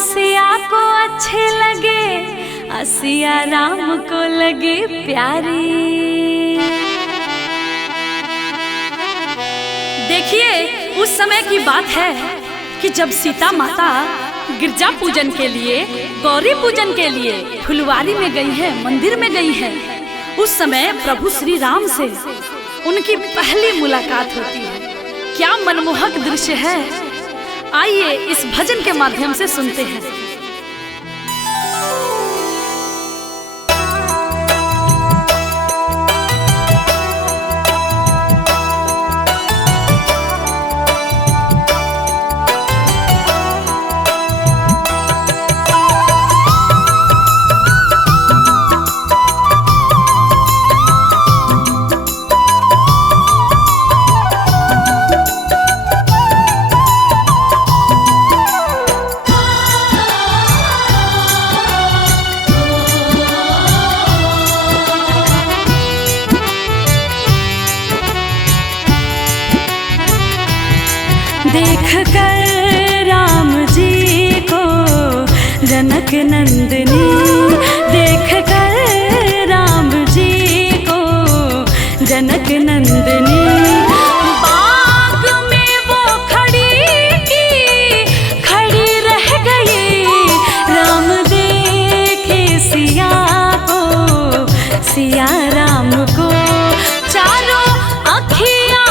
सिया को अच्छे लगे, सिया राम को लगे प्यारी। देखिए उस समय की बात है कि जब सीता माता गिरजा पूजन के लिए, गौरी पूजन के लिए फुलवारी में गई है, मंदिर में गई है। उस समय प्रभु श्री राम से उनकी पहली मुलाकात होती है। क्या मनमोहक दृश्य है, आइए इस भजन के माध्यम से सुनते हैं। देख कर राम जी को जनक नंदनी, देख कर राम जी को जनक नंदनी। बाग में वो खड़ी रह गई। राम देखे सिया को, सिया राम को, चारों अखियां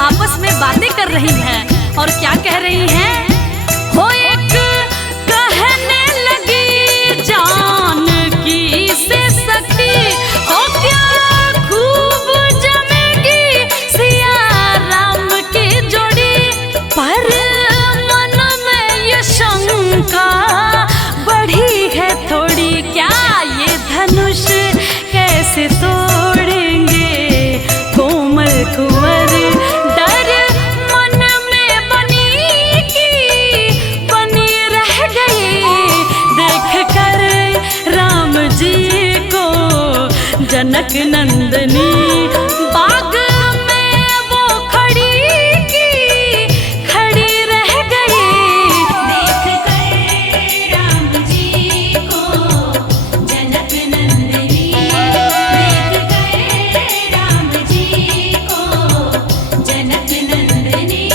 आपस में बातें कर रही हैं और क्या कह रही हैं? हो एक कहने लगी जानकी से सखी, हो क्या खूब जमेगी सिया राम की जोड़ी। पर मन में ये शंका बढ़ी है थोड़ी, क्या ये धनुष कैसे तोड़ेंगे कोमल कुंवर। जनक नंदनी बाग में वो खड़ी रह गई। देख कर राम जी को जनक नंदनी, देख कर राम जी को जनक नंदनी।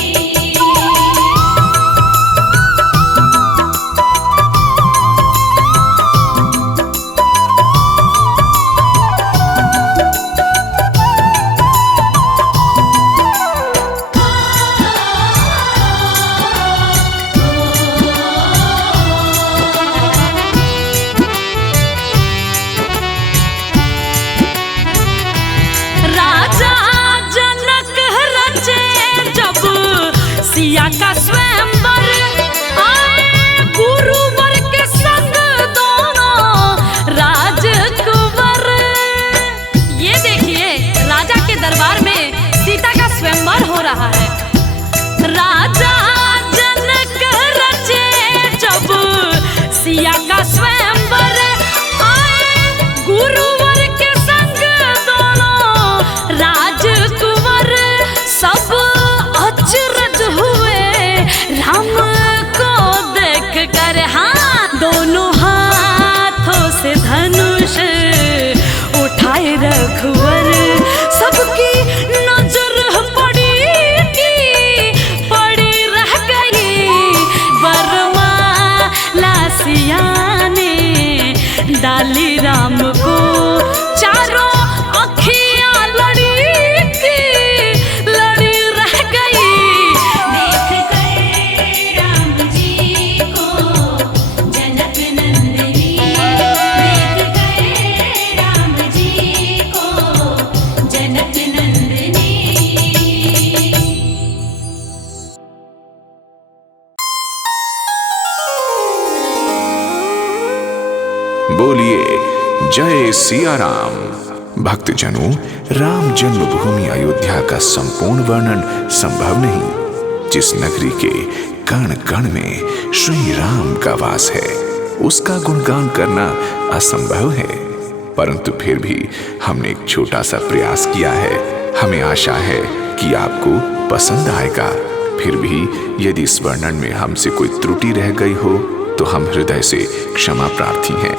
सिया का स्वयंवर आए गुरुवर के संग दोनों राजकुंवर। ये देखिए राजा के दरबार में सीता का स्वयंवर हो रहा है। राजा जनक रचे जब सिया का स्वयंवर, आए गुरुवर के संग दोनों राजकुंवर। सब अचरज हुए राम को देख कर, हाँ दोनों हाथों से धनुष उठा जनक नंदनी। बोलिए जय सिया राम। भक्तजनों, राम जन्मभूमि अयोध्या का संपूर्ण वर्णन संभव नहीं। जिस नगरी के कण कण में श्री राम का वास है, उसका गुणगान करना असंभव है, परंतु फिर भी हमने एक छोटा सा प्रयास किया है। हमें आशा है कि आपको पसंद आएगा। फिर भी यदि इस वर्णन में हमसे कोई त्रुटि रह गई हो तो हम हृदय से क्षमा प्रार्थी हैं।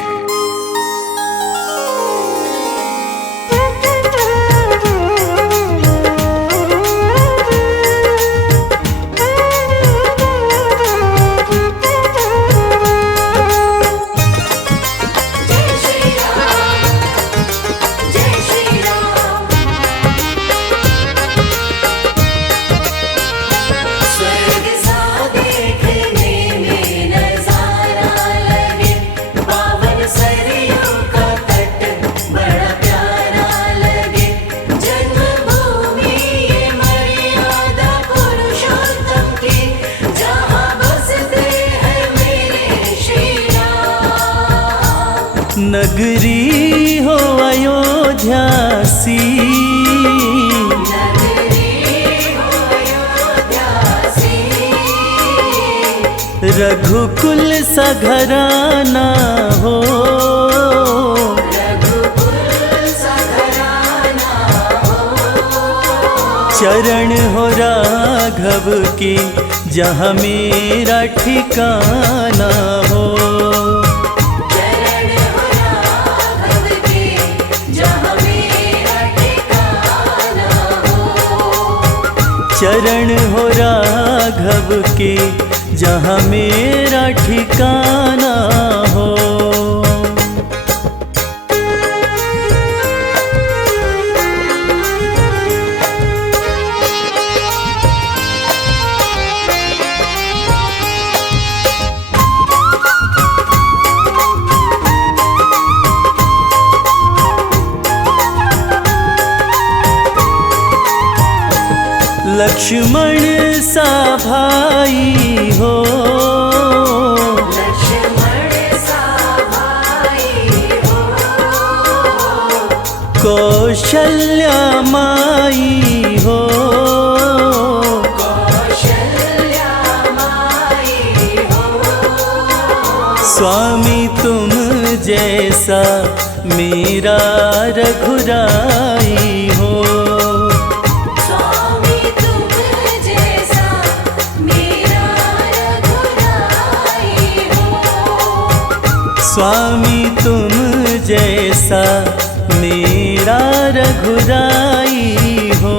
नगरी हो अयोध्या सी, रघुकुल सा घराना हो, चरण हो राघव के जहाँ मेरा ठिकाना हो। चरण हो राघव के जहाँ मेरा ठिकाना हो। लक्ष्मण सा भाई हो, कौशल्या माई हो, स्वामी तुम जैसा मेरा रघुराई हो। स्वामी तुम जैसा मेरा रघुराई हो।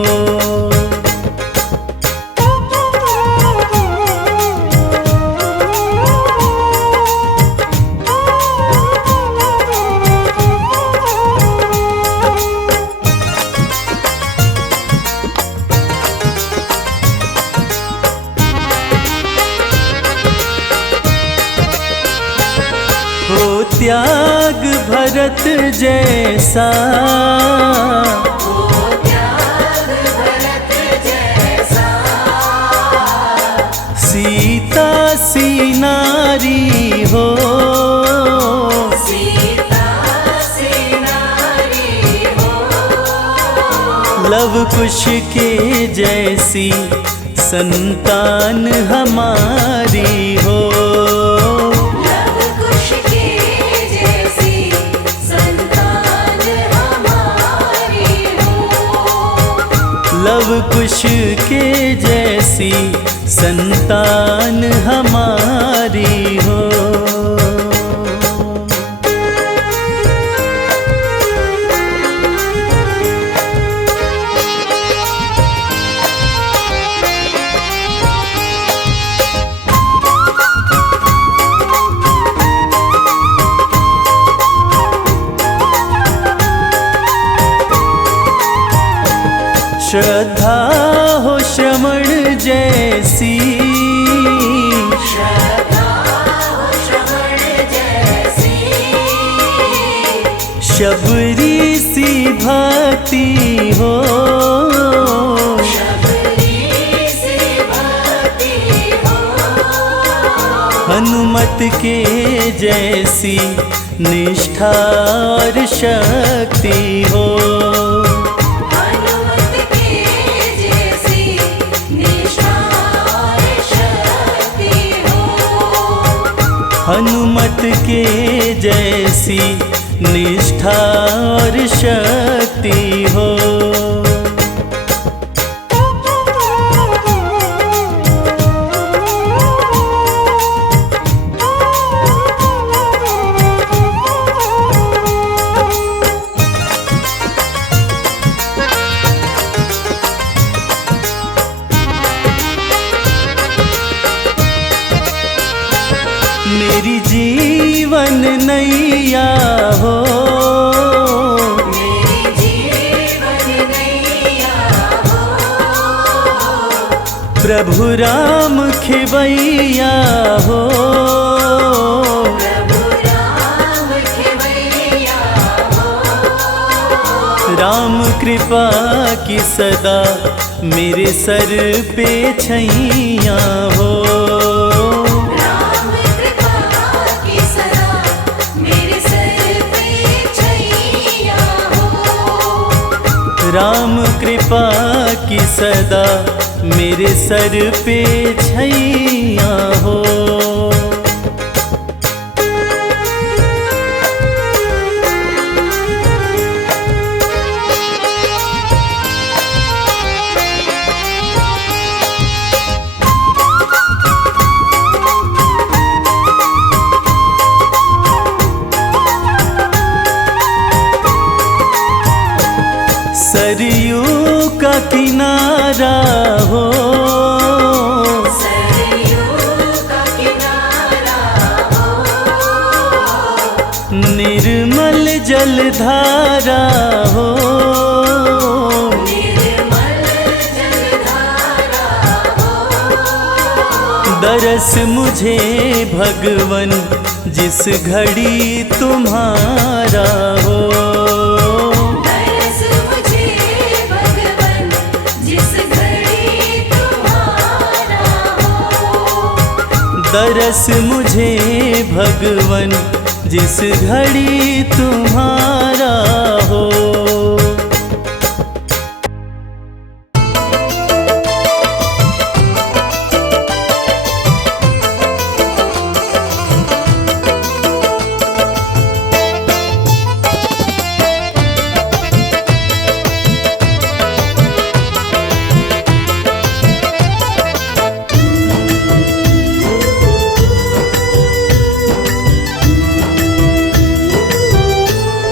हो त्याग भरत जैसा, सीता सी नारी हो, लव कुश के जैसी संतान हमारी हो। लव कुश के जैसी संतान हमारी हो। श्रद्धा हो श्रवण जैसी, शबरी सी भक्ति हो। हनुमत के जैसी निष्ठा और शक्ति हो। हनुमत के जैसी निष्ठा और शक्ति हो। मेरी जीवन नैया हो। मेरी जीवन नैया हो। प्रभु राम खेवैया हो। प्रभु राम खेवैया हो। राम कृपा की सदा मेरे सर पे छैया हो। राम कृपा की सदा मेरे सर पे छैया हो। सरयू का किनारा हो। सरयू का किनारा हो। निर्मल जलधारा हो। निर्मल जलधारा हो। दरस मुझे भगवन जिस घड़ी तुम्हारा हो। दरस मुझे भगवन जिस घड़ी तुम्हारा हो।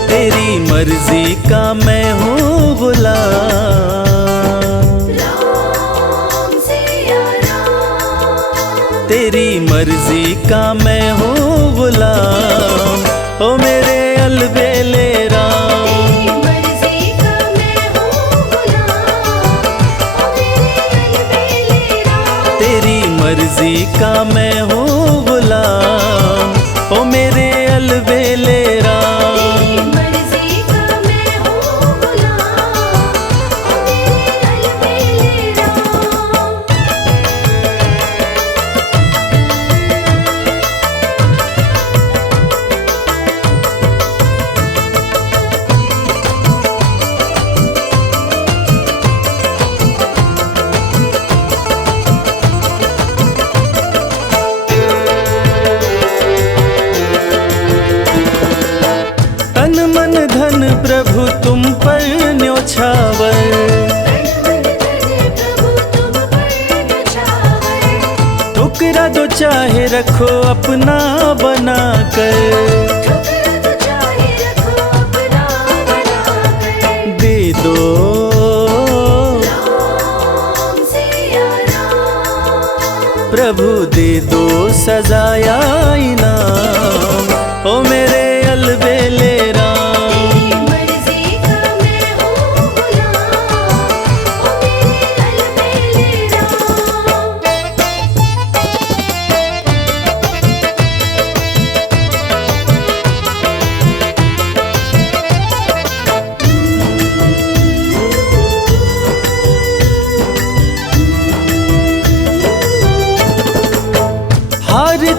तेरी मर्जी का मैं हूँ गुलाम। राम सिया राम। तेरी मर्जी का मैं हूँ गुलाम। ओ मेरे अलबेले राम। तेरी मर्जी का मैं हूँ गुलाम। ओ मेरे अलबेले राम। तेरी मर्जी का मैं हूँ गुलाम। ओ मेरे अलबेले राम। प्रभु तुम पर न्योछावर। ठुकरा दो चाहे रखो अपना बना कर। दे दो प्रभु दे दो सजाया इनाम। ओ मेरे अलबेले राम।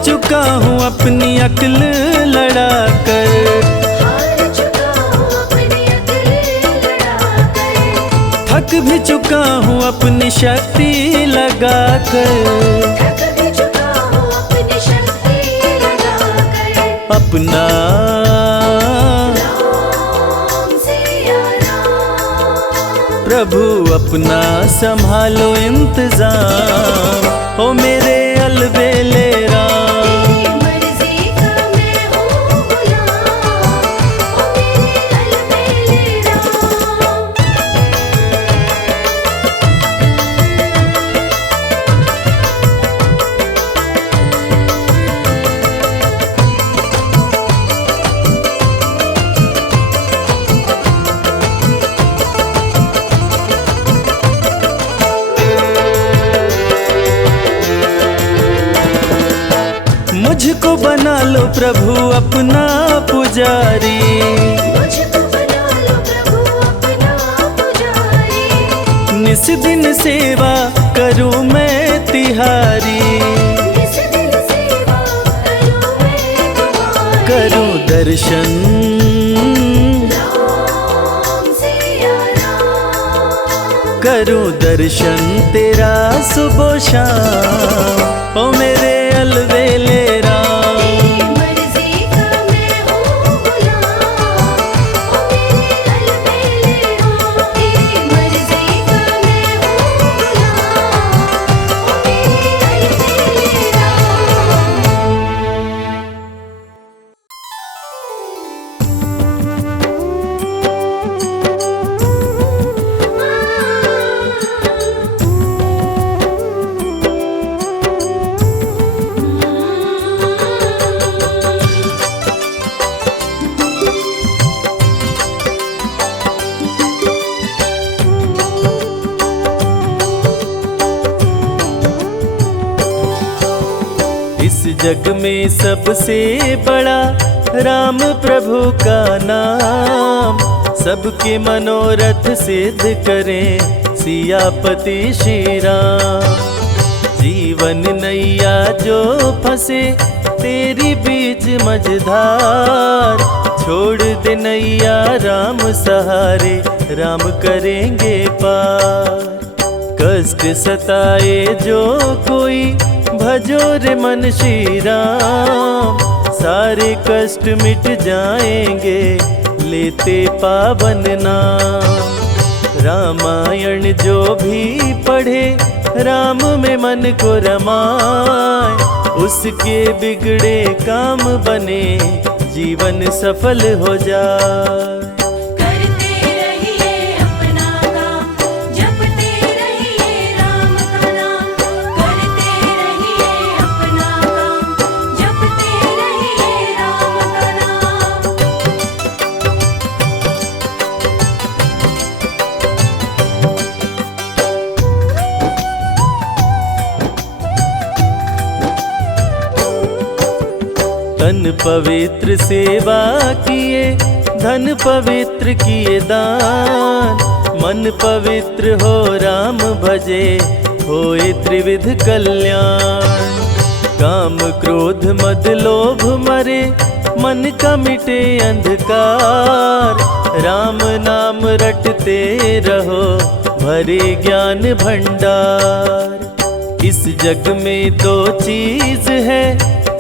चुका हूँ अपनी अक्ल लड़ाकर, हार चुका हूँ अपनी अक्ल लड़ाकर, थक भी चुका हूँ अपनी शक्ति लगाकर, थक भी चुका हूँ अपनी शक्ति लगाकर। अपना राम सिया राम, प्रभु अपना संभालो इंतजाम, ओ मेरे अलबेले राम। तेरी मर्जी का मैं हूँ गुलाम, ओ मेरे अलबेले राम। मुझको बना लो प्रभु अपना पुजारी, मुझको बना लो प्रभु अपना पुजारी, निस दिन सेवा करूं मैं तिहारी, निस दिन सेवा करूं मैं तुम्हारी। करूं दर्शन राम सिया राम, करूं दर्शन तेरा सुबह शाम, ओ मेरे अलबेले राम। तेरी मर्जी का मैं हूँ गुलाम, ओ मेरे अलबेले राम। तेरी मर्जी का मैं हूँ गुलाम, ओ मेरे अलबेले इस जग में सबसे बड़ा राम प्रभु का नाम, सबके मनोरथ सिद्ध करें सियापति श्री राम। जीवन नैया जो फंसे तेरी बीच मझधार, छोड़ दे नैया राम सहारे, राम करेंगे पार। कष्ट सताए जो कोई भजो रे मन श्री राम, सारे कष्ट मिट जाएंगे लेते पावन नाम। रामायण जो भी पढ़े राम में मन को रमाए, उसके बिगड़े काम बने जीवन सफल हो जाए। करते रहिए अपना काम, जपते रहिए राम का नाम। करते रहिए अपना काम, जपते रहिए राम का नाम। तन पवित्र सेवा किए, धन पवित्र किए दान, मन पवित्र हो राम भजे, होए त्रिविध कल्याण। काम क्रोध मद लोभ मरे, मन का मिटे अंधकार, राम नाम रटते रहो भरे ज्ञान भंडार। इस जग में दो चीज है,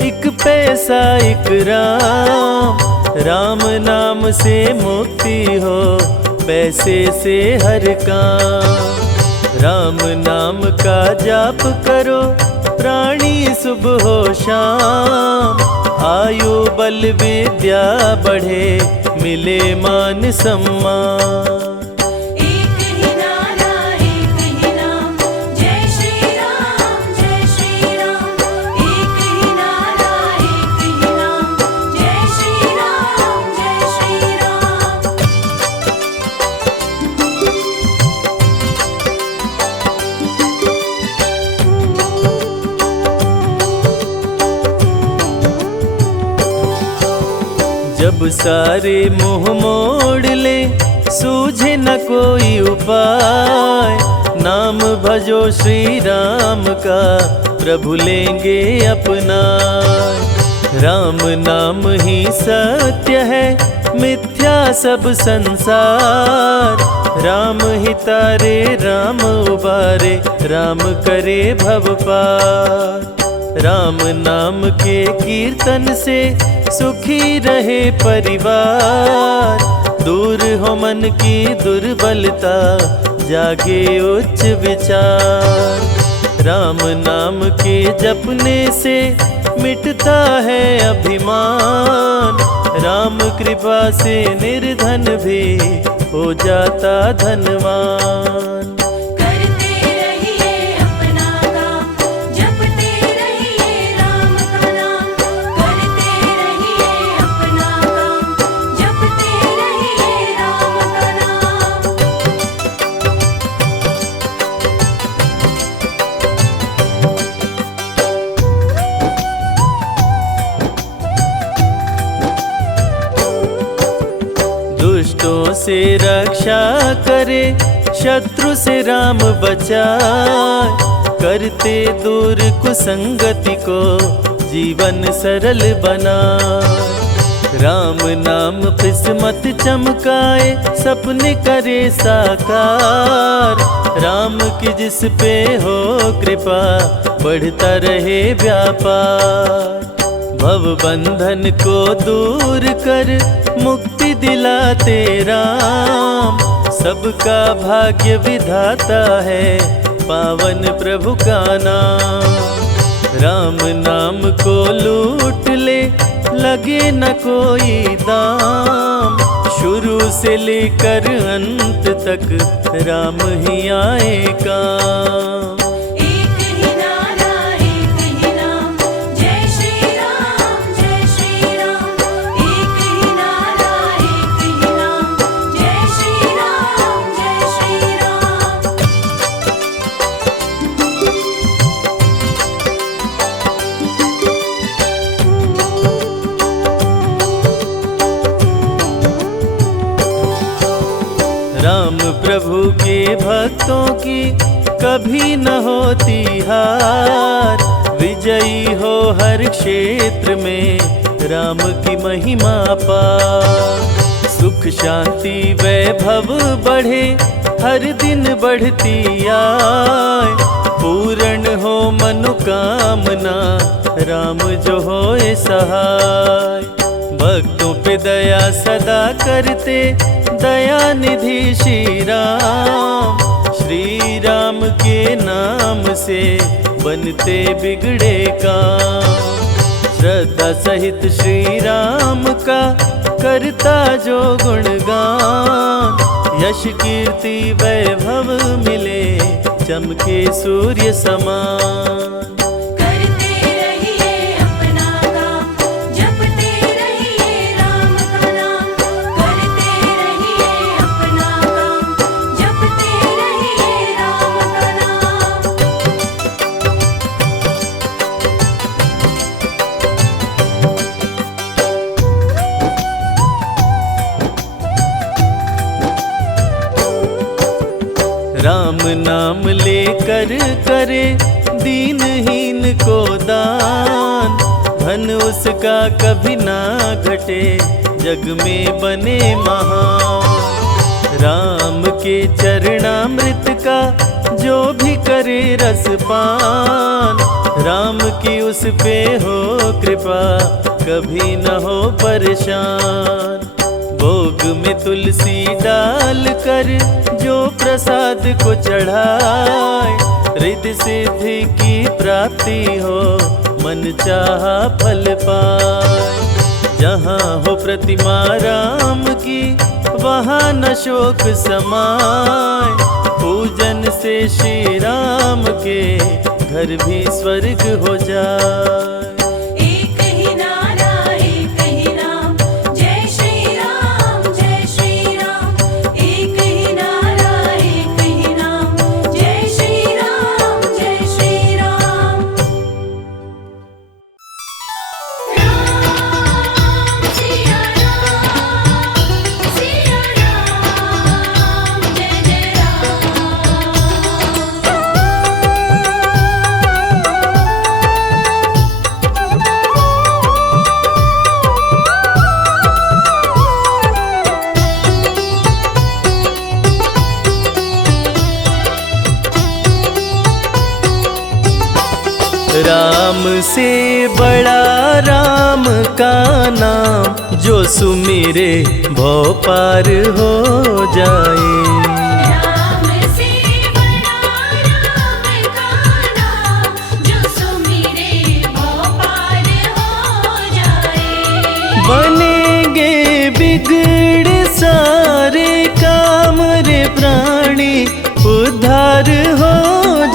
एक पैसा एक राम, राम नाम से मुक्ति हो पैसे से हर काम। राम नाम का जाप करो प्राणी सुबह हो शाम, आयु बल विद्या बढ़े मिले मान सम्मान। एक ही नारा एक ही नाम, जय श्री राम जय श्री राम। एक ही नारा एक ही नाम, जय श्री राम जय श्री राम। जब सारे मोह मोड़ ले सूझे न कोई उपाय, नाम भजो श्री राम का प्रभु लेंगे अपना। राम नाम ही सत्य है, मिथ्या सब संसार। राम ही तारे राम उबारे, राम करे भव पार। राम नाम के कीर्तन से सुखी रहे परिवार। दूर हो मन की दुर्बलता, जागे उच्च विचार। राम नाम के जपने से मिटता है अभिमान। राम कृपा से निर्धन भी हो जाता धनवान। करते रहिए अपना काम, जपते रहिए राम का नाम। करते रहिए अपना काम, जपते रहिए राम का नाम। दुष्टों से रक्षा करे, शत्रु से राम बचाए। करते दूर कुसंगति को, जीवन सरल बनाए। राम नाम किस्मत चमकाए, सपने करे साकार। राम की जिस पे हो कृपा, बढ़ता रहे व्यापार। भव बंधन को दूर कर, मुक्ति दिलाते राम। सबका भाग्य विधाता है, पावन प्रभु का नाम। राम नाम को लूट ले, लगे न कोई दाम। शुरू से लेकर अंत तक, राम ही आए काम। एक ही नारा एक ही नाम, जय श्री राम जय श्री राम। एक ही नारा एक ही नाम, जय श्री राम जय श्री राम। राम प्रभु के भक्तों की कभी न होती हार। विजयी हो हर क्षेत्र में, राम की महिमा पार। सुख शांति वैभव बढ़े, हर दिन बढ़ती आए। पूर्ण हो मनोकामना, राम जो होए सहाय। भक्तों पे दया सदा करते, दया निधि श्री राम। श्री राम के नाम से बनते बिगड़े काम। श्रद्धा सहित श्री राम का करता जो गुणगान। यश कीर्ति वैभव मिले, चमके सूर्य समान। करते रहिए अपना काम, जपते रहिए राम का नाम। करते रहिए अपना काम, जपते रहिए राम का नाम। राम नाम लेकर करे, दीनहीन को दान। धन उसका कभी ना घटे, जग में बने महान। राम के चरणामृत का जो भी करे रसपान। राम की उस पे हो कृपा, कभी न हो परेशान। भोग में तुलसी डाल कर, जो प्रसाद को चढ़ाए। रिद्धि सिद्धि की प्राप्ति हो, मन चाहा फल पाए। जहाँ हो प्रतिमा राम की, वहाँ न शोक समाए। पूजन से श्री राम के, घर भी स्वर्ग हो जाए। एक ही नारा एक ही नाम, जय श्री राम जय श्री राम। एक ही नारा एक ही नाम, जय श्री राम जय श्री राम। राम सिया राम, सिया राम, जय जय राम। राम से बड़ा राम का नाम, जो सुमिरे भव पार हो जाए। राम से बड़ा राम का नाम, जो सुमिरे भव पार हो जाए। बनेंगे बिगड़ सारे काम रे प्राणी, उद्धार हो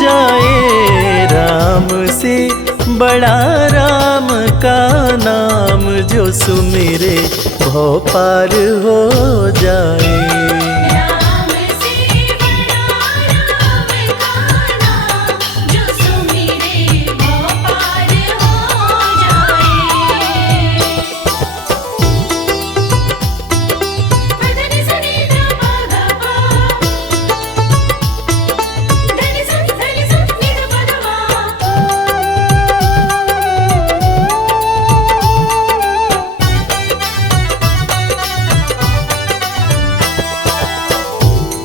जाए। राम से बड़ा राम का नाम, जो सुमिरे भव पार हो जाए। राम से बड़ा राम का नाम, जो सुमिरे भव पार हो जाए। धनि सनि ध प ध प, धनि सनि नि ध प ध मा।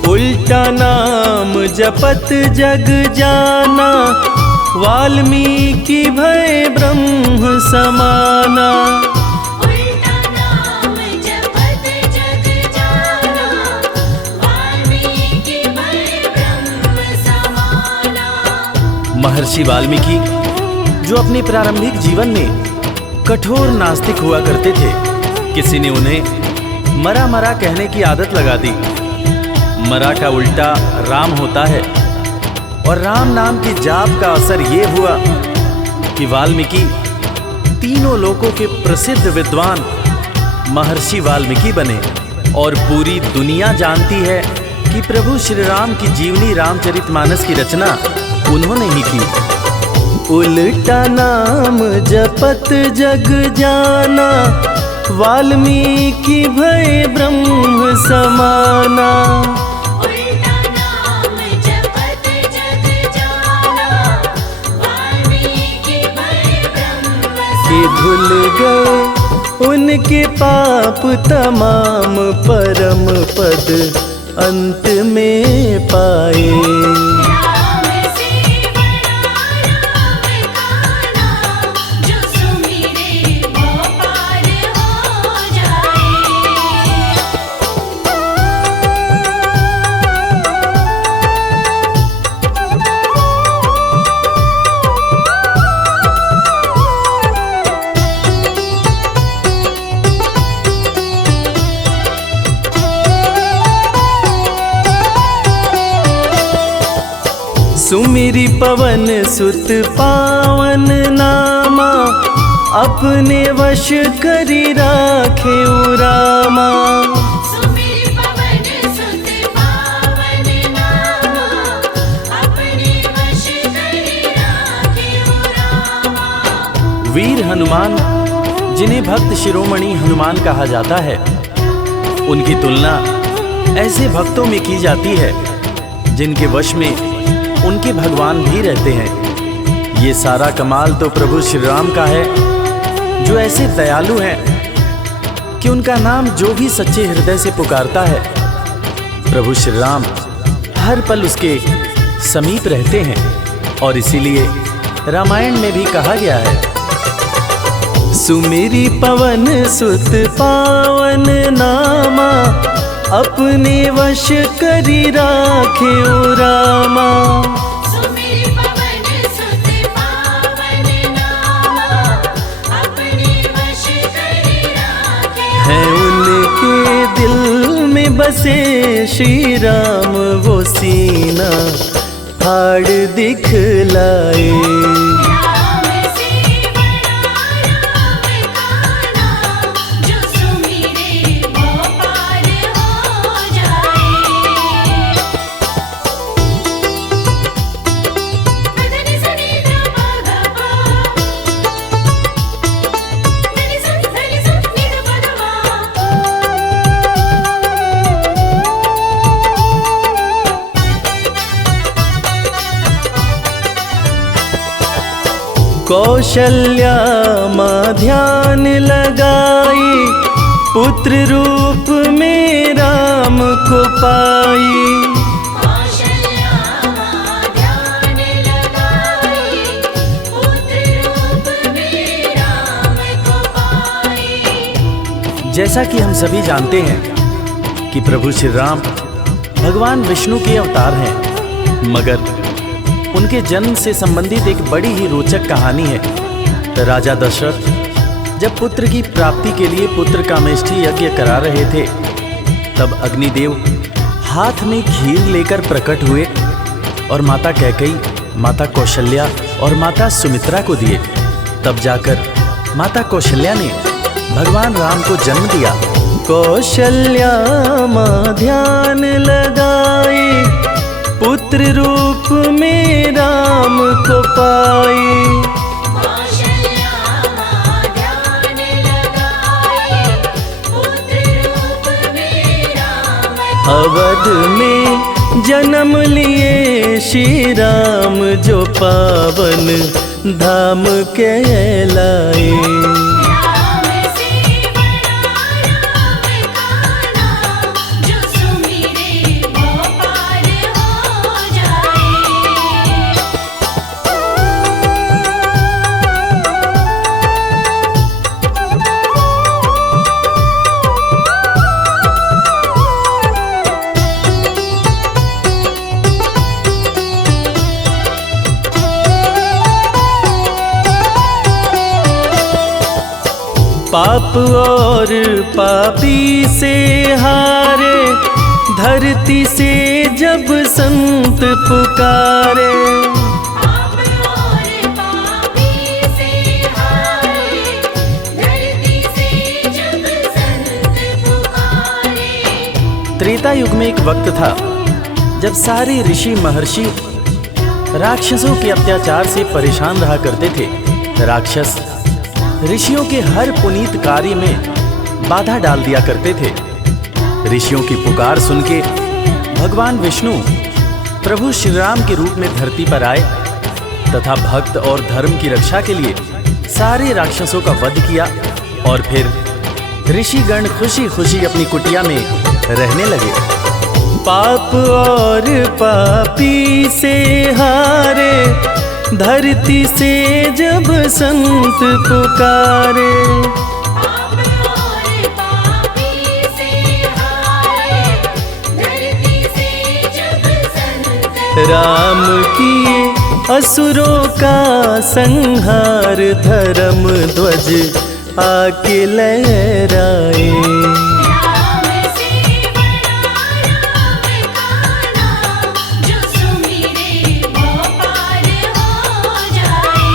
उल्टा नाम जपत जग जाना, वाल्मीकि भय ब्रह्म समाना। उल्टा नाम जपत जग जाना, वाल्मीकि भय ब्रह्म समाना। महर्षि वाल्मीकि जो अपने प्रारंभिक जीवन में कठोर नास्तिक हुआ करते थे, किसी ने उन्हें मरा मरा कहने की आदत लगा दी। मरा का उल्टा राम होता है, और राम नाम के जाप का असर ये हुआ कि वाल्मीकि तीनों लोकों के प्रसिद्ध विद्वान महर्षि वाल्मीकि बने। और पूरी दुनिया जानती है कि प्रभु श्री राम की जीवनी रामचरितमानस की रचना उन्होंने ही की। उल्टा नाम जपत जग जाना, वाल्मीकि भय ब्रह्म समाना। उल्टा नाम जपत जग जाना, वाल्मीकि भय ब्रह्म कि भूल गए उनके पाप तमाम, परम पद अंत में पाए। राम से बड़ा राम का नाम, जो सुमिरे भव पार हो जाए। सुमिरि पवन सुत पावन नामा, अपने वश करी राखे रामा। सुमिर पवन सुत पावन नामा, अपने वश करि राखे रामा। वीर हनुमान, जिन्हें भक्त शिरोमणि हनुमान कहा जाता है, उनकी तुलना ऐसे भक्तों में की जाती है जिनके वश में उनके भगवान भी रहते हैं। ये सारा कमाल तो प्रभु श्री राम का है, जो ऐसे दयालु हैं कि उनका नाम जो भी सच्चे हृदय से पुकारता है, प्रभु श्री राम हर पल उसके समीप रहते हैं। और इसीलिए रामायण में भी कहा गया है, सुमिरि पवन सुत पावन नामा, अपने वश करी राखे रामा। सुमिर पवन सुत पावन नामा, अपने वश करि राखे। है उनके दिल में बसे श्री राम, वो सीना फाड़ दिखलाए। राम से बड़ा राम का नाम, जो सुमिरे भव पार हो जाए। धनि सनि ध प ध प, धनि सनि नि ध प ध मा। कौशल्या माँ ध्यान लगाई, पुत्र रूप में राम को पाई। कौशल्या माँ ध्यान लगाई, पुत्र जैसा कि हम सभी जानते हैं कि प्रभु श्री राम भगवान विष्णु के अवतार हैं, मगर उनके जन्म से संबंधित एक बड़ी ही रोचक कहानी है। राजा दशरथ जब पुत्र की प्राप्ति के लिए पुत्र कामेष्ठी यज्ञ करा रहे थे, तब अग्निदेव हाथ में खीर लेकर प्रकट हुए और माता कैकेयी, माता कौशल्या और माता सुमित्रा को दिए। तब जाकर माता कौशल्या ने भगवान राम को जन्म दिया। कौशल्या माँ ध्यान लगाई, पुत्र रूप में राम को पाई। कौशल्या माँ ध्यान लगाई, पुत्र रूप में राम अवध में जन्म लिए श्री राम, जो पावन धाम कहलाए। राम से बड़ा राम का नाम, जो सुमिरे वो पार हो जाए। पाप और पापी से हारे, धरती से जब संत पुकारे। पाप और पापी से हारे, धरती से जब संत पुकारे। त्रेता युग में एक वक्त था जब सारे ऋषि महर्षि राक्षसों के अत्याचार से परेशान रहा करते थे। राक्षस ऋषियों के हर पुनीत कार्य में बाधा डाल दिया करते थे। ऋषियों की पुकार सुन के भगवान विष्णु प्रभु श्री राम के रूप में धरती पर आए तथा भक्त और धर्म की रक्षा के लिए सारे राक्षसों का वध किया और फिर ऋषिगण खुशी खुशी अपनी कुटिया में रहने लगे। पाप और पापी से हारे, धरती से जब संत पुकारे। पाप और पापी से हारे, धरती से जब संत राम किए असुरों का संहार, धर्म ध्वज आके लहराए। राम से बड़ा राम का नाम, जो सुमिरे वो पार हो जाए।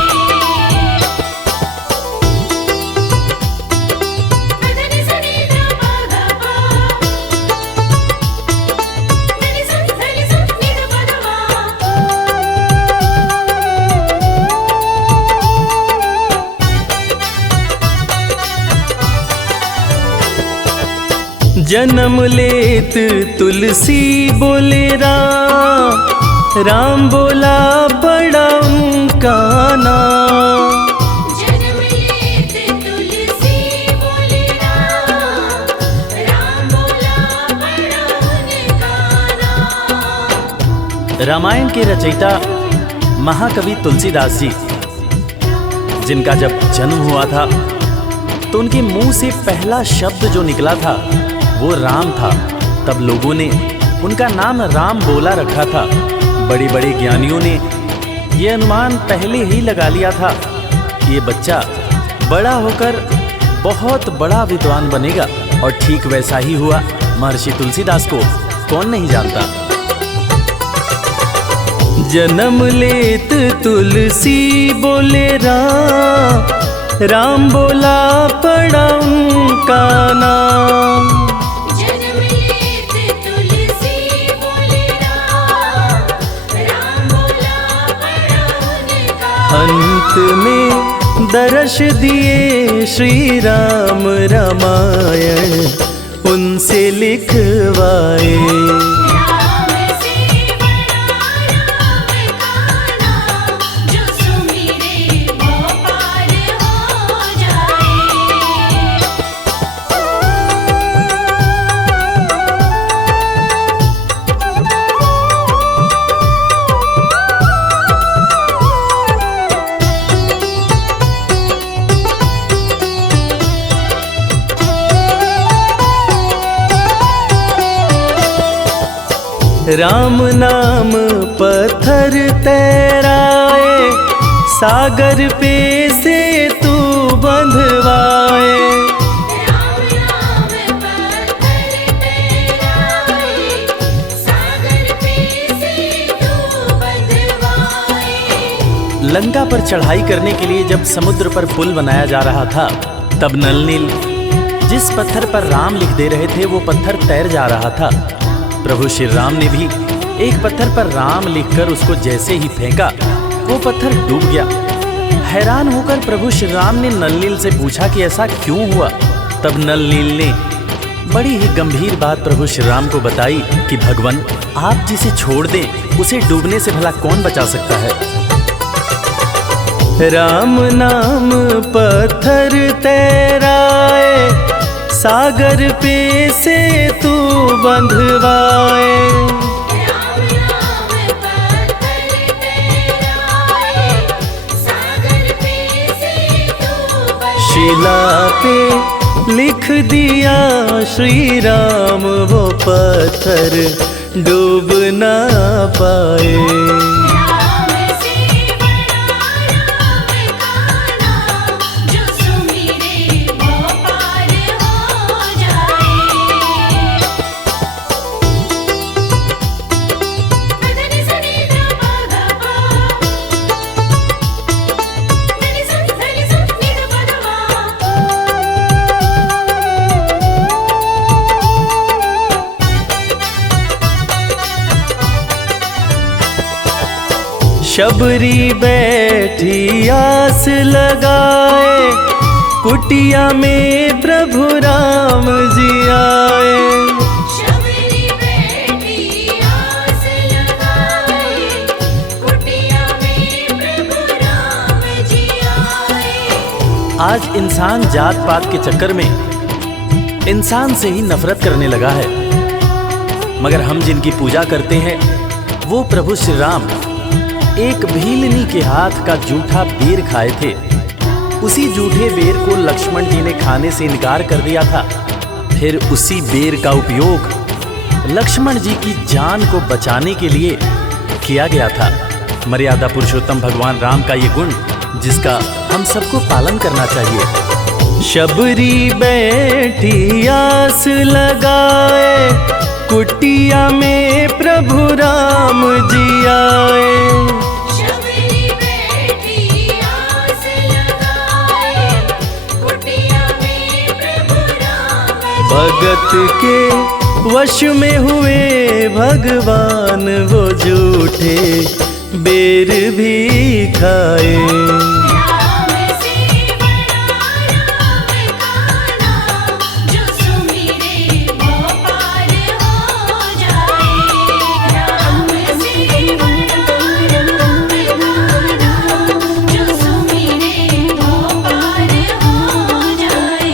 धनि सनि ध प ग प, धनि सनि नि ध प ध जन्म लेत तुलसी बोले राम, राम बोला बड़ा उनका नाम। जन्म लेत तुलसी बोले राम, राम बोला बड़ा उनका नाम। रामायण के रचयिता महाकवि तुलसीदास जी, जिनका जब जन्म हुआ था तो उनके मुंह से पहला शब्द जो निकला था वो राम था। तब लोगों ने उनका नाम राम बोला रखा था। बड़े बड़े ज्ञानियों ने ये अनुमान पहले ही लगा लिया था कि ये बच्चा बड़ा होकर बहुत बड़ा विद्वान बनेगा, और ठीक वैसा ही हुआ। महर्षि तुलसीदास को कौन नहीं जानता। जन्म लेत तुलसी बोले राम, राम बोला पड़ा उनका नाम। जन्म लेत तुलसी बोले राम, राम बोला बड़ा उनका। अंत में दर्श दिए श्री राम, रामायण उनसे लिखवाए। राम से बड़ा राम का नाम, जो सुमिरे वो पार हो जाए। राम नाम पत्थर तैराए, सागर पे से तू बंधवाए। राम नाम पत्थर तैराए, सागर पे से तू बंधवाए। लंका पर चढ़ाई करने के लिए जब समुद्र पर पुल बनाया जा रहा था, तब नल नील जिस पत्थर पर राम लिख दे रहे थे वो पत्थर तैर जा रहा था। प्रभु श्री राम ने भी एक पत्थर पर राम लिखकर उसको जैसे ही फेंका, वो पत्थर डूब गया। हैरान होकर प्रभु श्री राम ने नल नील से पूछा कि ऐसा क्यों हुआ। तब नल नील ने बड़ी ही गंभीर बात प्रभु श्री राम को बताई कि भगवान, आप जिसे छोड़ दें उसे डूबने से भला कौन बचा सकता है। राम नाम पत्थर तैराए, सागर पे से तू बंधवाए। राम नाम पत्थर तैराए, सागर पे से तू बंधवाए। शिला पे लिख दिया श्री राम, वो पत्थर डूब ना पाए। राम से बड़ा राम का नाम, जो सुमिरे वो पार हो जाए। धनि सनि ध प ग प, धनि सनि नि ध प ध व। शबरी बैठी आस लगाए, कुटिया में प्रभु राम जी आए। शबरी बैठी आस लगाए, कुटिया में प्रभु राम जी आए। आज इंसान जात पात के चक्कर में इंसान से ही नफरत करने लगा है, मगर हम जिनकी पूजा करते हैं वो प्रभु श्री राम एक भीलनी के हाथ का जूठा बेर खाए थे। उसी जूठे बेर को लक्ष्मण जी ने खाने से इनकार कर दिया था। फिर उसी बेर का उपयोग लक्ष्मण जी की जान को बचाने के लिए किया गया था। मर्यादा पुरुषोत्तम भगवान राम का ये गुण जिसका हम सबको पालन करना चाहिए। शबरी बैठी आस लगाए, कुटिया में प्रभु राम जी आए। शबरी बैठी आस लगाए, कुटिया में प्रभु राम जी भगत के वश में हुए भगवान, वो झूठे बेर भी खाए। राम से बड़ा राम का नाम, जो सुमिरे वो पार हो जाए। राम से बड़ा राम का नाम, जो सुमिरे वो पार हो जाए।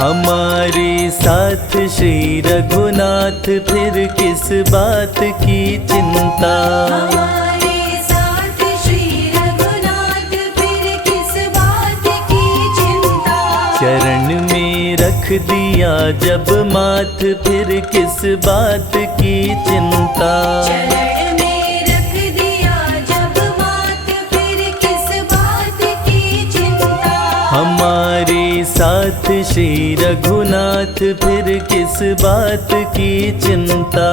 हमारे साथ श्री रघुनाथ, फिर किस बात की चिंता। हमारे साथ श्री रघुनाथ, फिर किस बात की चिंता। चरण में रख दिया जब माथ, फिर किस बात की चिंता। चरण में रख दिया जब मात, फिर किस बात की चिंता। हमारे साथ श्री रघुनाथ, फिर किस बात की चिंता।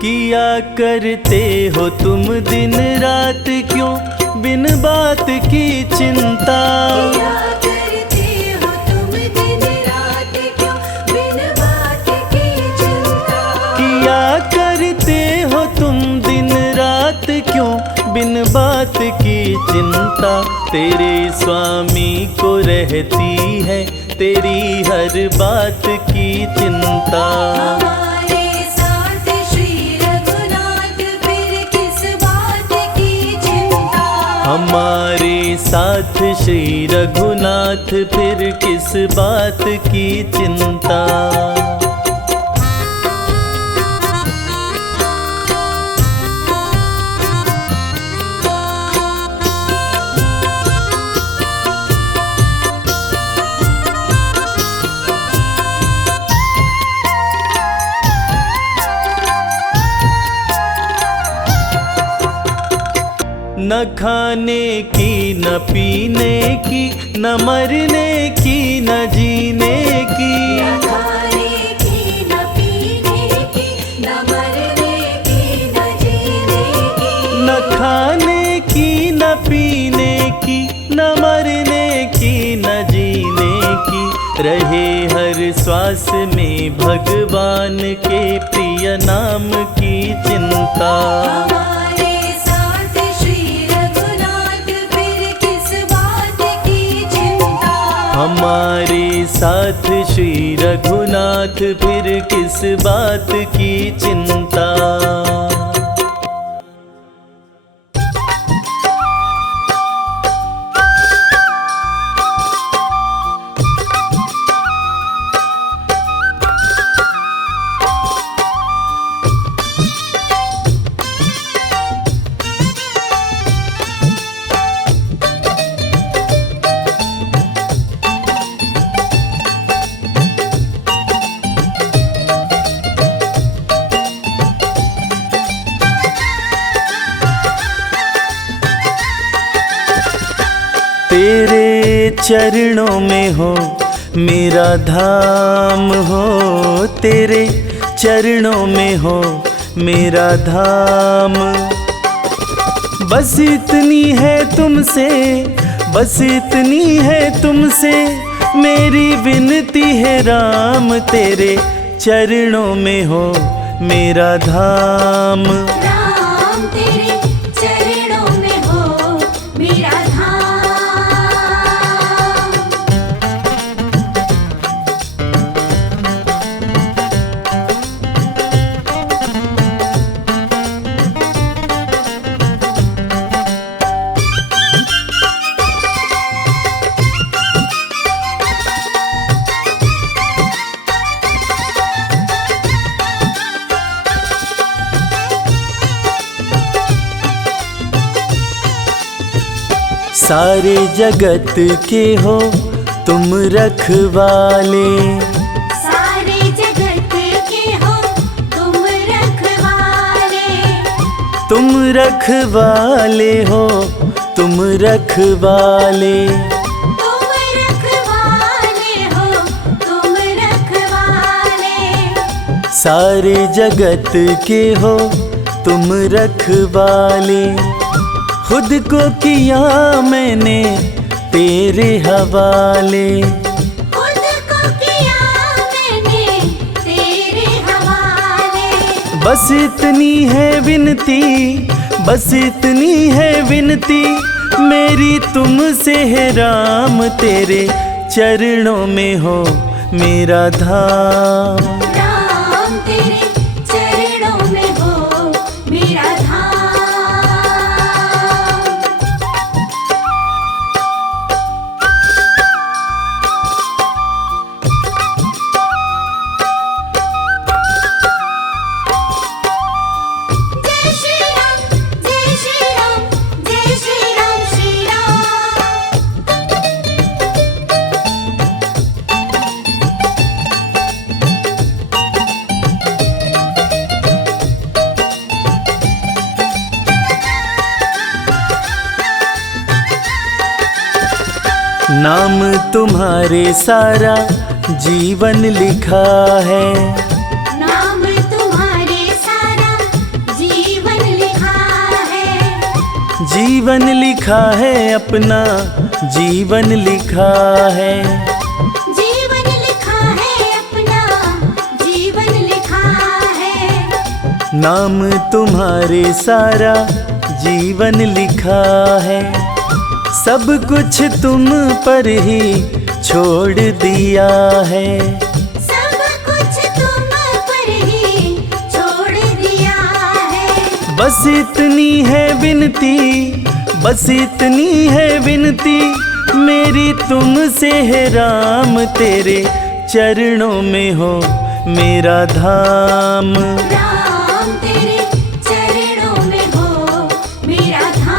किया करते हो तुम दिन रात, क्यों बिन बात की चिंता। क्या करते हो तुम दिन रात, क्यों बिन बात की चिंता। किया करते हो तुम दिन रात, क्यों बिन बात की चिंता तेरे स्वामी को रहती है, तेरी हर बात की चिंता। हमारे साथ श्री रघुनाथ फिर किस बात की चिंता। हमारे साथ श्री रघुनाथ फिर किस बात की चिंता। न खाने की न पीने की, न मरने की न जीने की। न खाने की न पीने की, न मरने की न जीने की। न खाने की न पीने की, न मरने की न जीने की। रहे हर श्वास में भगवान के प्रिय नाम की चिंता। हमारे साथ श्री रघुनाथ फिर किस बात की चिंता। हमारे साथ श्री रघुनाथ फिर किस बात की चिंता। तेरे चरणों में हो मेरा धाम हो, तेरे चरणों में हो मेरा धाम। बस इतनी है तुमसे, बस इतनी है तुमसे मेरी विनती है राम। तेरे चरणों में हो मेरा धाम। राम तेरे चरणों में हो मेरा धाम। सारे जगत के हो तुम रखवाले। सारे जगत के हो तुम रखवाले। तुम रखवाले हो, तुम रखवाले। तुम रखवाले हो तुम रखवाले। सारे जगत के हो तुम रखवाले। खुद को किया मैंने तेरे हवाले। खुद को किया मैंने तेरे हवाले। बस इतनी है विनती, बस इतनी है विनती मेरी तुमसे है राम। तेरे चरणों में हो मेरा धाम। राम तेरे चरणों में हो मेरा धाम। जय श्री राम, जय श्री राम, जय श्री राम, श्री राम। नाम तुम्हारे सारा जीवन लिखा है। नाम तुम्हारे सारा जीवन लिखा है। जीवन लिखा है अपना, जीवन लिखा है। जीवन लिखा है अपना, जीवन लिखा है। नाम तुम्हारे सारा जीवन लिखा है, सब कुछ तुम पर ही छोड़ दिया है। सब कुछ तुम पर ही छोड़ दिया है। बस इतनी है विनती, बस इतनी है विनती मेरी तुमसे है राम, तेरे चरणों में हो मेरा धाम। राम तेरे चरणों में हो मेरा धाम।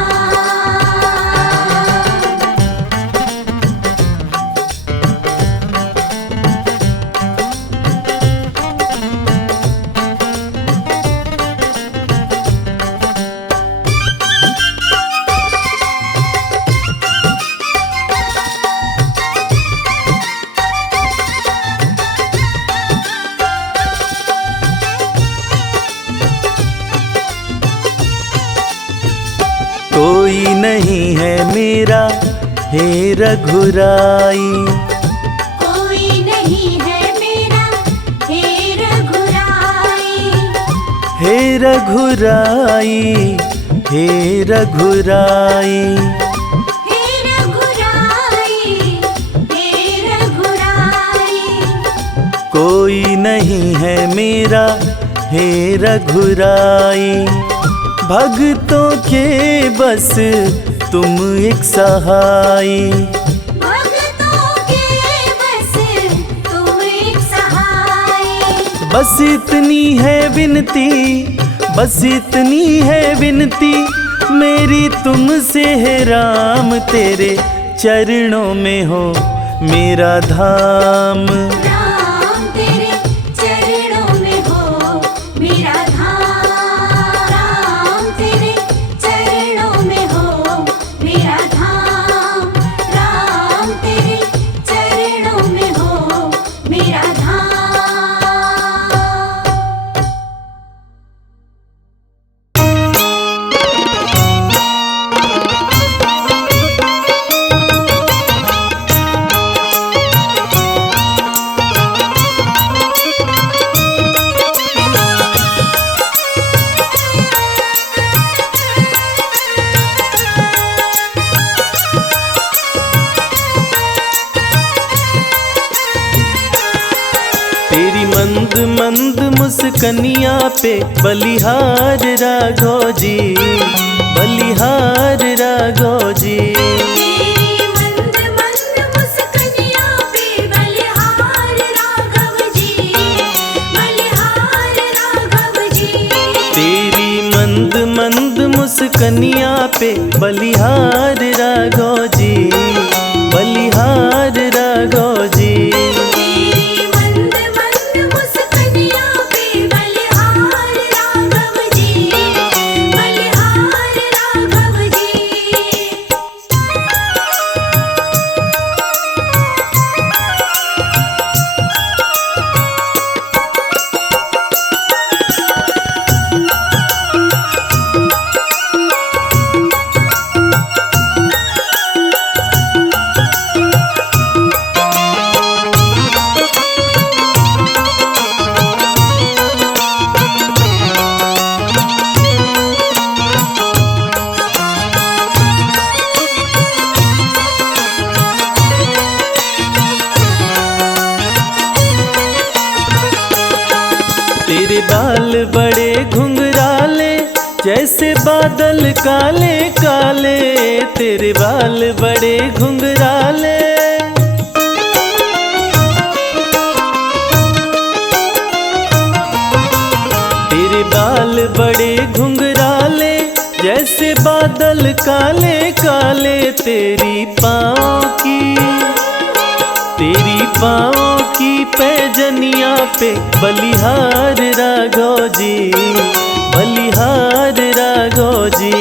कोई नहीं है मेरा हे रघुराई, कोई नहीं है मेरा हे रघुराई। हे रघुराई, हे रघुराई। हे रघुराई, हे रघुराई। कोई नहीं है मेरा हे रघुराई, भक्तों के बस तुम एक सहाई। भक्तों के बस तुम एक सहाय। बस इतनी है विनती, बस इतनी है विनती मेरी तुमसे है राम, तेरे चरणों में हो मेरा धाम। राम तेरे चरणों में हो मेरा धाम। राम तेरे चरणों में हो मेरा धाम। राम तेरे चरणों में हो मेरा धाम। तेरी मंद मंद मुस्कनिया पे बलिहार राघव जी, बलिहार राघव जी। तेरी मंद मंद मुस्कनिया पे बलिहार राघव जी, बलिहार राघव जी। तेरी मंद मंद मुस्कनिया पे बलिहार राघव जी, बलिहार राघव जी। तेरी मंद मंद मुस्कनिया पे बलिहार राघव जी, बलिहार राघव जी। तेरे बाल बड़े घुंघराले जैसे बादल काले काले, तेरे बाल बड़े घुंघराले। तेरे बाल बड़े घुंघराले जैसे बादल काले काले, तेरी पाँव की पैजनिया पे बलिहार राघव जी, बलिहार राघव जी।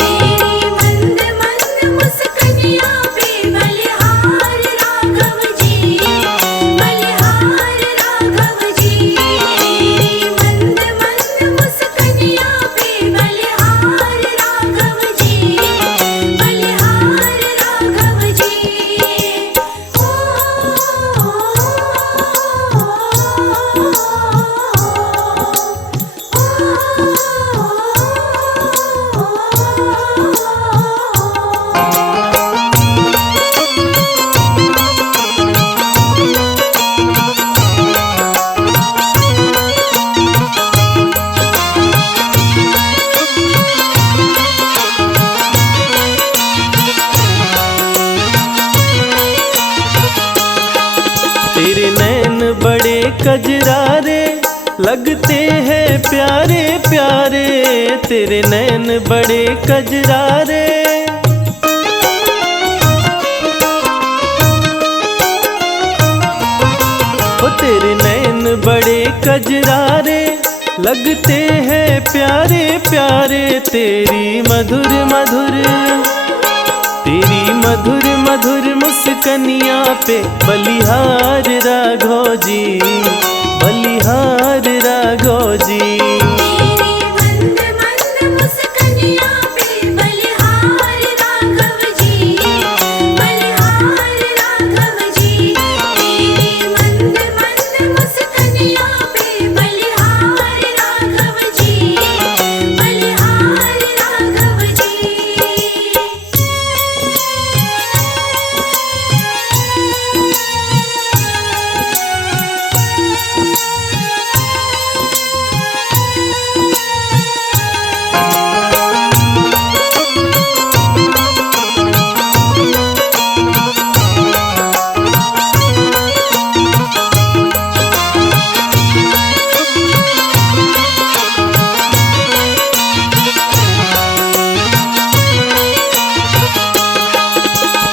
तेरी मंद मंद मुस्कनिया पे बलिहार राघव जी, बलिहार राघव जी। तेरी मंद मंद मुस्कनिया पे बलिहार राघव जी, बलिहार राघव जी। ओ बड़े कजरारे लगते हैं प्यारे प्यारे, तेरे नैन बड़े कजरारे। ओ तेरे नैन बड़े कजरारे लगते हैं प्यारे प्यारे, तेरी मधुर मधुर मुस्कनिया पे बलिहार राघव जी, बलिहार राघव जी। तेरी मंद मंद मुस्कनिया पे बलिहार राघव जी, बलिहार राघव जी। तेरी मंद मंद मुस्कनिया पे बलिहार राघव जी, बलिहार राघव जी।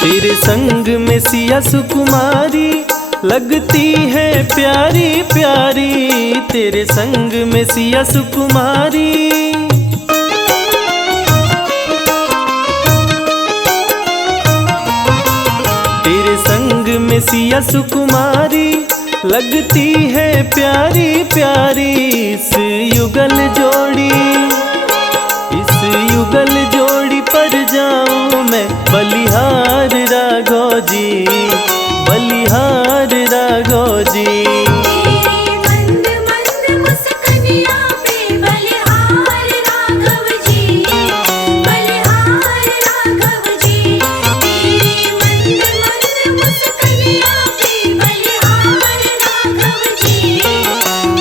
तेरे संग में सिया सुकुमारी लगती है प्यारी प्यारी, तेरे संग में सिया सुकुमारी। तेरे संग में सिया सुकुमारी लगती है प्यारी प्यारी, इस युगल जोड़ी पर जाऊं मैं बलिहार राघव जी, बलिहार राघव जी। तेरी मंद मंद मुस्कनिया पे बलिहार राघव जी, बलिहार राघव जी। तेरी मंद मंद मुस्कनिया पे बलिहार राघव जी,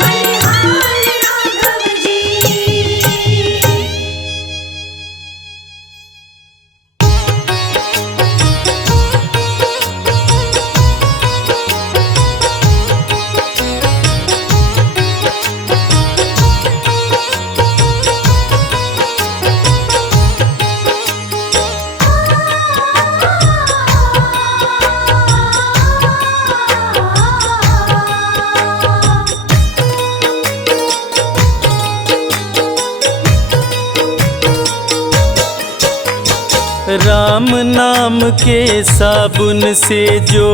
बलिहार राघव जी। राम नाम के साबुन से जो,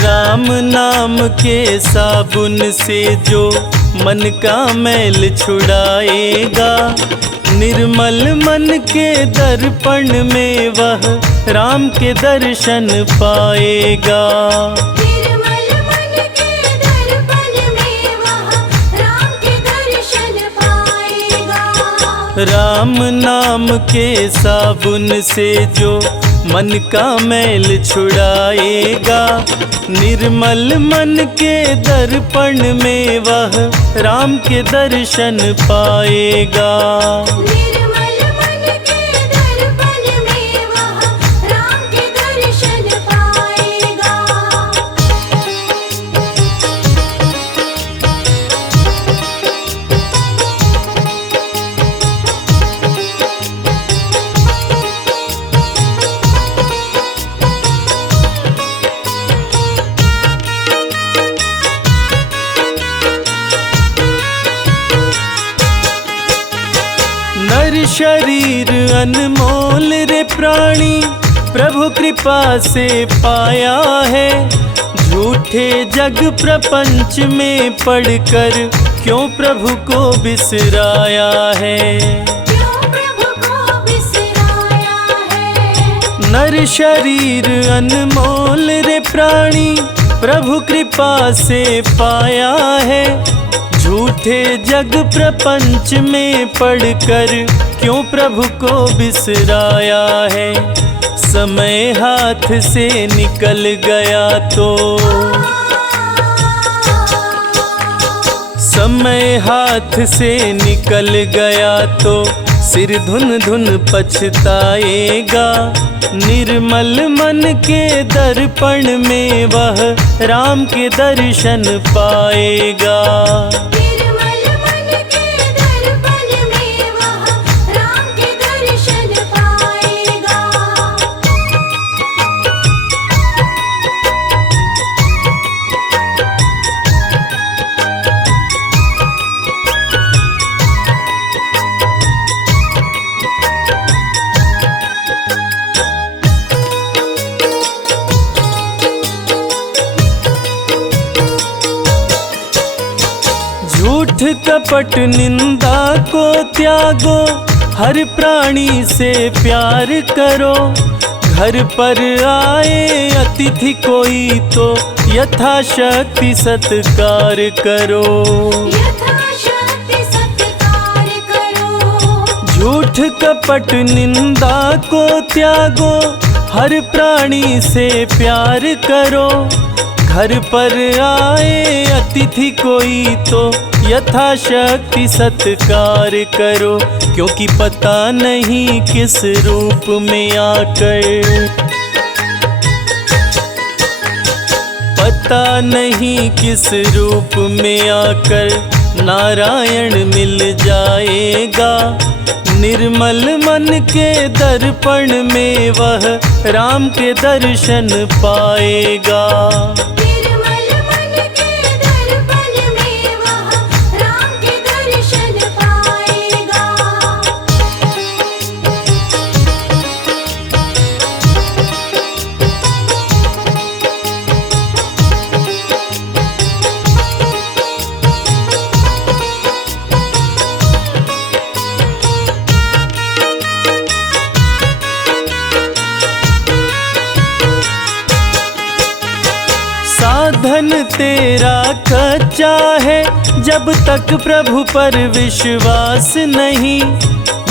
राम नाम के साबुन से जो मन का मैल छुड़ाएगा, निर्मल मन के दर्पण में वह राम के दर्शन पाएगा। निर्मल मन के दर्पण में वह राम के दर्शन पाएगा। राम नाम के साबुन से जो मन का मैल छुड़ाएगा, निर्मल मन के दर्पण में वह राम के दर्शन पाएगा। निर्मल मन के दर्पण में वह राम के दर्शन पाएगा। नर शरीर अनमोल रे प्राणी प्रभु कृपा से पाया है, झूठे जग प्रपंच में पड़कर क्यों प्रभु को बिसराया है। क्यों प्रभु को बिसराया है। नर शरीर अनमोल रे प्राणी प्रभु कृपा से पाया है, झूठे जग प्रपंच में पड़कर क्यों प्रभु को बिसराया है। समय हाथ से निकल गया तो, समय हाथ से निकल गया तो सिर धुन धुन पछताएगा। निर्मल मन के दर्पण में वह राम के दर्शन पाएगा। निर्मल मन के दर्पण में वह राम के दर्शन पाएगा। झूठ कपट निंदा को त्यागो, हर प्राणी से प्यार करो। घर पर आए अतिथि कोई तो यथाशक्ति सत्कार करो। यथाशक्ति सत्कार करो। झूठ कपट निंदा को त्यागो, हर प्राणी से प्यार करो। घर पर आए अतिथि कोई तो यथाशक्ति सत्कार करो। क्योंकि पता नहीं किस रूप में आकर, पता नहीं किस रूप में आकर नारायण मिल जाएगा। निर्मल मन के दर्पण में वह राम के दर्शन पाएगा। निर्मल मन के दर्पण में वह राम के दर्शन पाएगा। साधन तेरा कच्चा है, जब तक प्रभु पर विश्वास नहीं।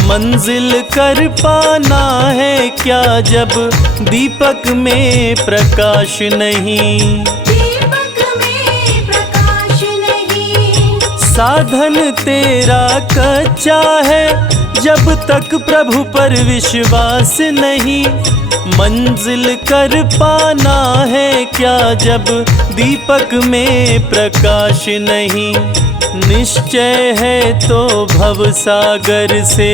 मंजिल कर पाना है क्या, जब दीपक में प्रकाश नहीं। दीपक में प्रकाश नहीं। साधन तेरा कच्चा है, जब तक प्रभु पर विश्वास नहीं। मंजिल कर पाना है क्या, जब दीपक में प्रकाश नहीं। निश्चय है तो भव सागर से,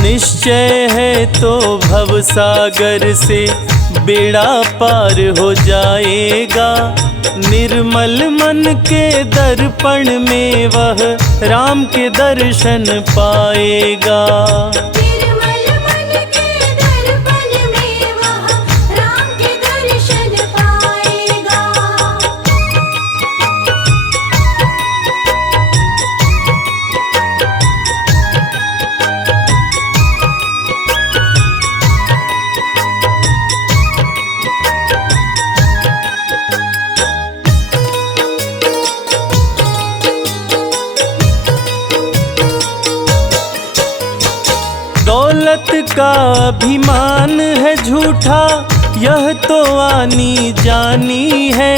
निश्चय है तो भव सागर से बेड़ा पार हो जाएगा। निर्मल मन के दर्पण में वह राम के दर्शन पाएगा। निर्मल मन के दर्पण में वह राम के दर्शन पाएगा। दौलत का अभिमान है झूठा, यह तो आनी जानी है।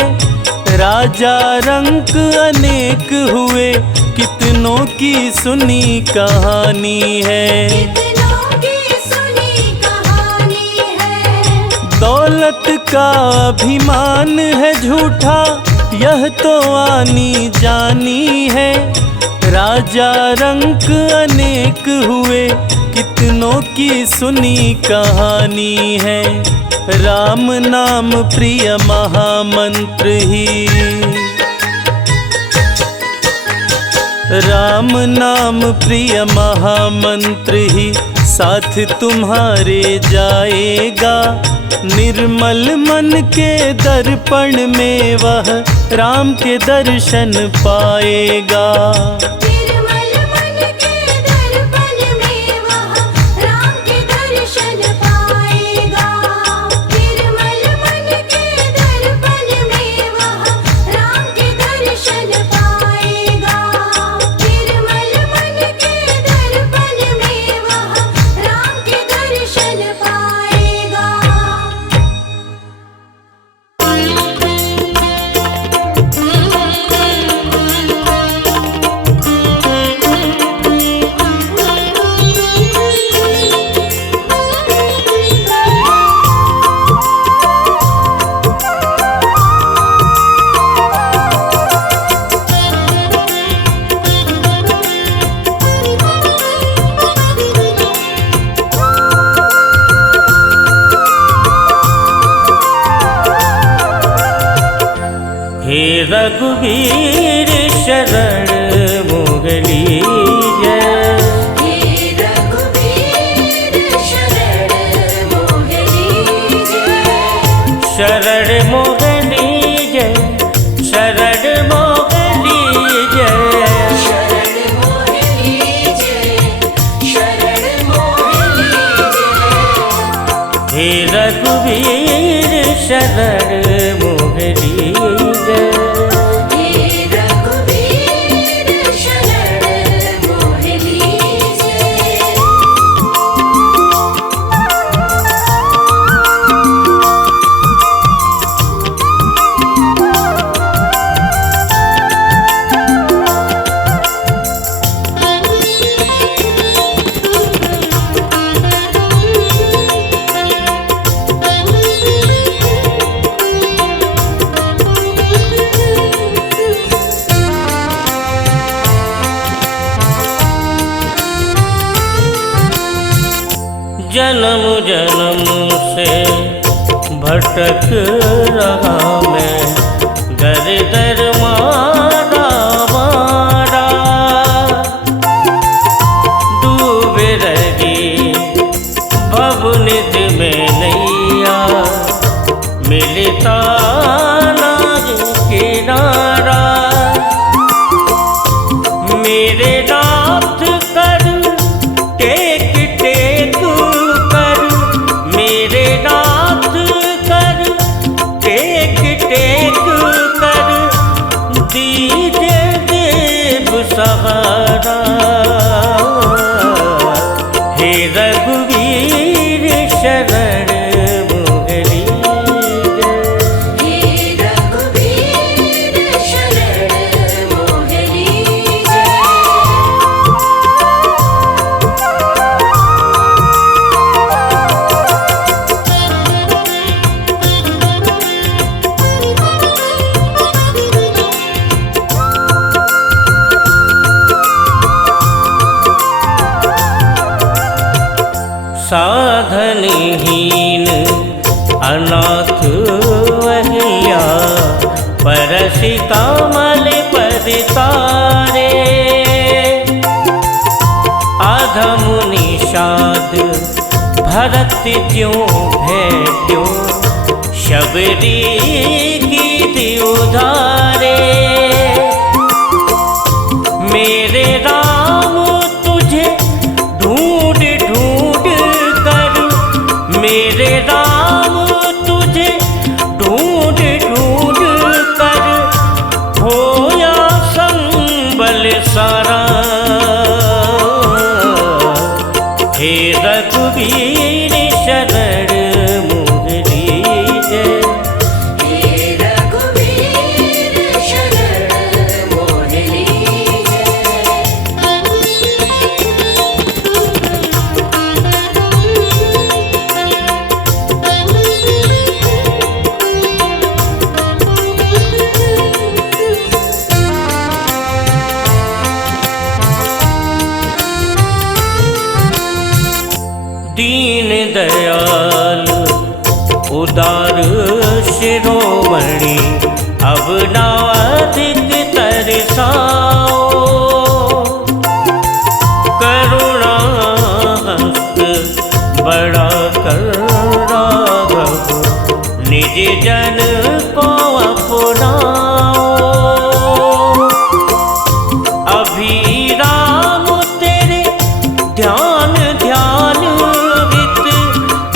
राजा रंक अनेक हुए, कितनों की सुनी कहानी है। कितनों की सुनी कहानी है। दौलत का अभिमान है झूठा, यह तो आनी जानी है। राजा रंक अनेक हुए, कितनों की सुनी कहानी है। राम नाम प्रिय महामंत्र ही, राम नाम प्रिय महामंत्र ही साथ तुम्हारे जाएगा। निर्मल मन के दर्पण में वह राम के दर्शन पाएगा। निर्मल मन के दर्पण में वह राम के दर्शन पाएगा। निर्मल मन के दर्पण में वह राम के दर्शन पाएगा। निर्मल मन के दर्पण में वह राम के दर्शन पाएगा। रघुवीर शरण मोगली जय। हे रघुवीर शरण मोहनी जय। शरण मोगली जय, शरण मोगली जय। शरण मोहनी जय, शरण मोहनी जय। हे रघुवीर शरण मोगली जय। हे रघुवीर शरण मोहनी जय। जन्म जन्म से भटक रहा मैं, दर दर मारा मारा। डूबे रही भवनिध में नैया, मिलता नहीं किनारा। मेरे नाथ कर टेक टेक कर, मेरे नाथ कर टेक टेक कर। दीजिए देव सहारा। हे रघुवीर शरण मोगली जय। हे रघुवीर शरण मोहनी जय। साधनहीन अनाथ वहिया, परसि कमल पद तारे। अधम निषाद भरत ज्यों भेट्यो, शबरी गीत उधारे। मेरे राम तुझे ढूंढ ढूंढ कर, मेरे राम तुझे ढूंढ ढूंढ कर। होया संबल सारा। हे रघुवीर शरण मोगली जय। हे रघुवीर शरण मोहनी जय। दीन दयाल उदार शिरोमणि, अब नाधिक तरसाओ। करुणा हस्त बड़ा कर राघव, निज जन को अपनाओ। अभी राम तेरे ध्यान ध्यान हित,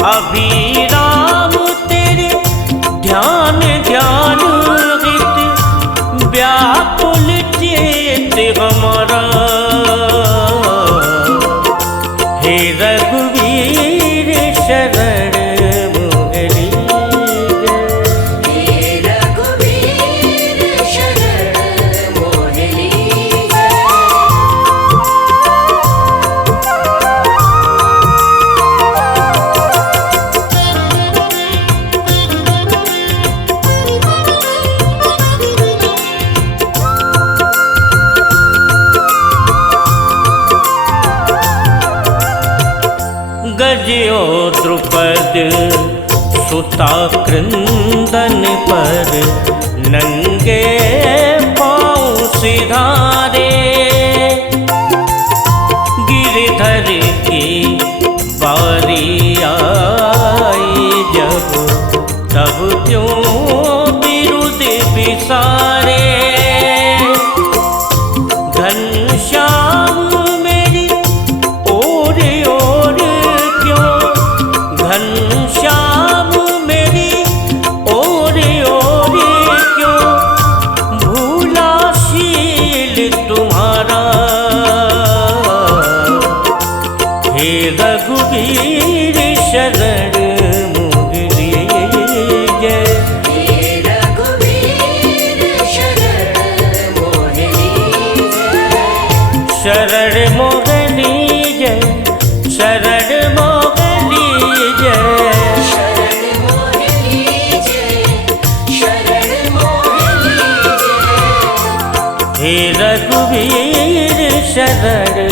अभी राम तेरे ध्यान ध्यान हित। व्याकुल चेत हमारा। हे रघुवीर शरण मोगली जय। हे रघुवीर शरण मोहनी जय। गजयो द्रुपद सुता कृंदन पर, नंगे घनश्याम मेरी ओरे ओरे क्यों भूला शील तुम्हारा। हे रघुवीर शरण मोह लीजे। हे रघुवीर शरण मोह लीजे। शरण मोह लीजे, शरण मोह लीजे। शरण मोह लीजे, शरण मोह लीजे। हे रघुवीर शरण